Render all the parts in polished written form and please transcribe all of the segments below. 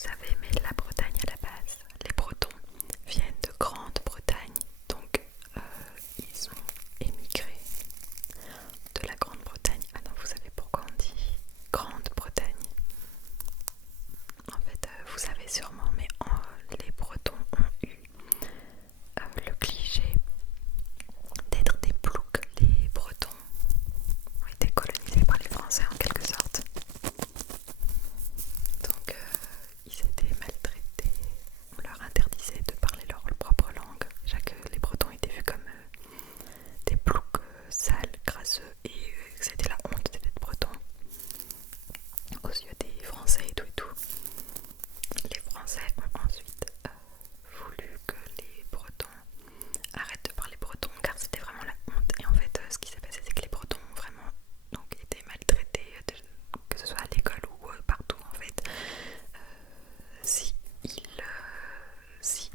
savez, mais la Bretagne à la base, les Bretons viennent de Grande-Bretagne, donc ils ont émigré de la Grande-Bretagne. Ah non, vous savez pourquoi on dit Grande-Bretagne? En fait, vous savez sûrement, mais les Bretons ont eu le cliché d'être des ploucs. Les Bretons ont été colonisés par les Français en quelque sorte. Donc ils étaient maltraités, on leur interdisait de parler leur propre langue. Les Bretons étaient vus comme des ploucs sales, crasseux, et c'était la honte d'être breton aux yeux des Français et tout et tout. Les Français ont ensuite voulu que les Bretons arrêtent de parler breton car c'était vraiment la honte. Et en fait, ce qui s'est passé, c'est que les Bretons ont vraiment été maltraités, que ce soit à l'école ou partout en fait. Si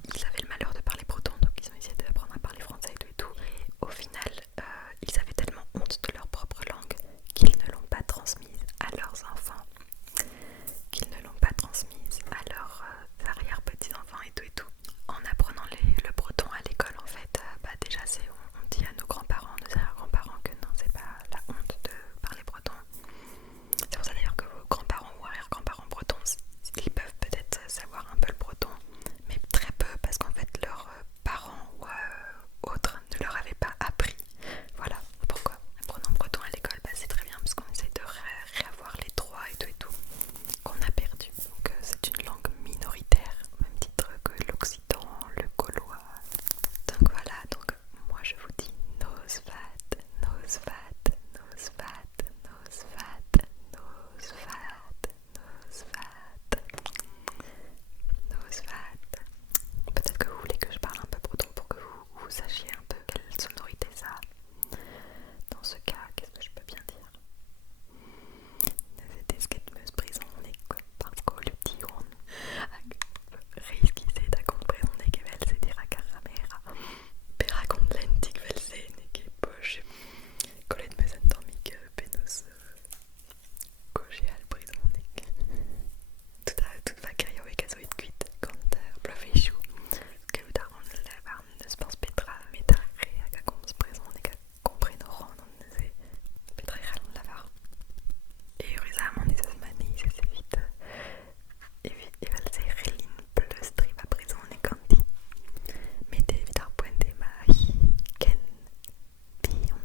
ils avaient le malheur de parler breton, donc ils ont essayé d'apprendre à parler français et tout et tout. Et au final, ils avaient tellement honte de leur propre langue qu'ils ne l'ont pas transmise à leurs enfants, qu'ils ne l'ont pas transmise à leurs arrière-petits-enfants et tout et tout. En apprenant le breton à l'école, en fait, déjà on dit à nos grands-parents, nos arrière-grands-parents que non, c'est pas la honte de parler breton. C'est pour ça d'ailleurs que vos grands-parents ou arrière-grands-parents bretons, ils peuvent peut-être savoir un peu le breton, mais très peu parce qu'en fait leurs parents ou autres ne leur avaient pas appris. Voilà pourquoi. Apprenant breton à l'école, c'est très bien parce qu'on essaie de réavoir les droits et tout qu'on a perdu. Donc c'est une langue minoritaire, au même titre que l'occitan, le gaulois. Donc voilà, donc moi je vous dis Nosvat, Nosvat, Nosvat, Nosvat, Nosvat, Nosvat, Nosvat. Peut-être que vous voulez que je parle un peu breton pour que vous sachiez un peu quelle sonorité ça a. Dans ce cas, qu'est-ce que je peux bien dire? C'était ce qu'elle me prisonnier parce que le tion risquisé da comprendre que vel se dira caramera per lentig vel sene que poche collet me sentormic penos coché al prisonnier tout va cario et casoïd cuite quand ploveichou que vous daron la barne de spans petra metare a compos prisonnier que compreno ron petra ralon lavar. Et heureusement, les Osmanis, c'est vite. Et vel se relin plus triva prison et canti. Mette vidar puente mai ken dion.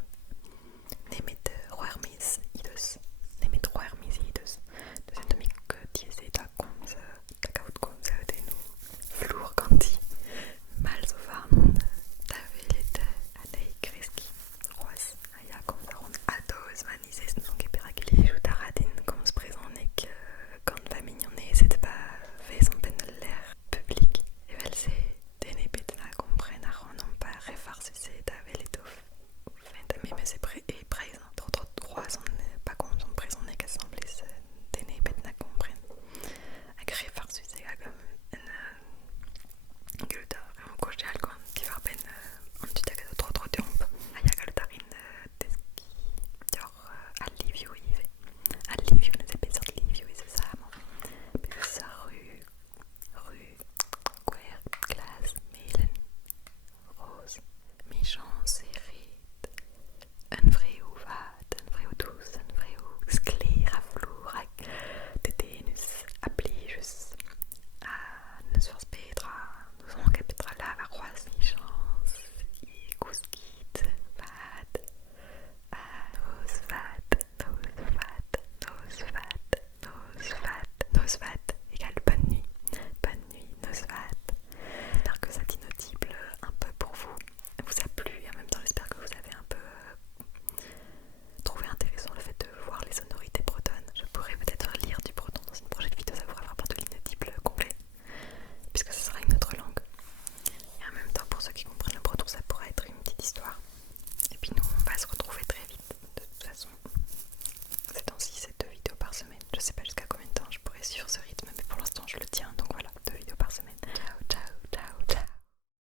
Nemet roermis idos. Nemet roermis idos. De cette mic tiese da cons, da kaut cons de nous. Flour canti. Mal so varnon. Da velete adei kreski. Roas. Aya comme daron ado Osmanis es non keperakili jutaratin comme se présente que quand va mignonner c'était pas fait son peine l'air public et elle s'est déné pétena comprenne à rendre non pas réfarce c'est d'avel et tof mais c'est prêt et présent trop trois sont pas comme son présent n'est qu'à sembler se déné pétena comprenne à réfarce c'est comme une gulda on coche algon qui va peine en tout cas trop déompe aya galdarine deski genre allivio ive allivio ne c'est pas sorte livio et c'est ça mais ça rue queer glace melen rose méchance et rite un vrai ou vat un vrai ou douce un vrai ou sclère à flourac tetenus applijus à ne sois petra nous on capitra la roise méchance et couskit vat Nosvat, Nosvat, Nosvat, Nosvat, Nosvat égale bonne nuit, Nosvat. J'espère que cet inaudible un peu pour vous a plu et en même temps j'espère que vous avez un peu trouvé intéressant le fait de voir les sonorités bretonnes. Je pourrais peut-être lire du breton dans une prochaine vidéo, ça vous fera vraiment de l'inaudible complet puisque ce sera une autre langue. Et en même temps pour ceux qui comprennent le breton ça pourra être une petite histoire. Et puis nous on va se retrouver très vite. De toute façon, ces temps-ci c'est 2 vidéos par semaine. Je sais pas jusqu'à combien de temps je pourrais suivre ce rythme, mais pour l'instant je le tiens. Donc voilà, 2 vidéos par semaine. Ciao, ciao.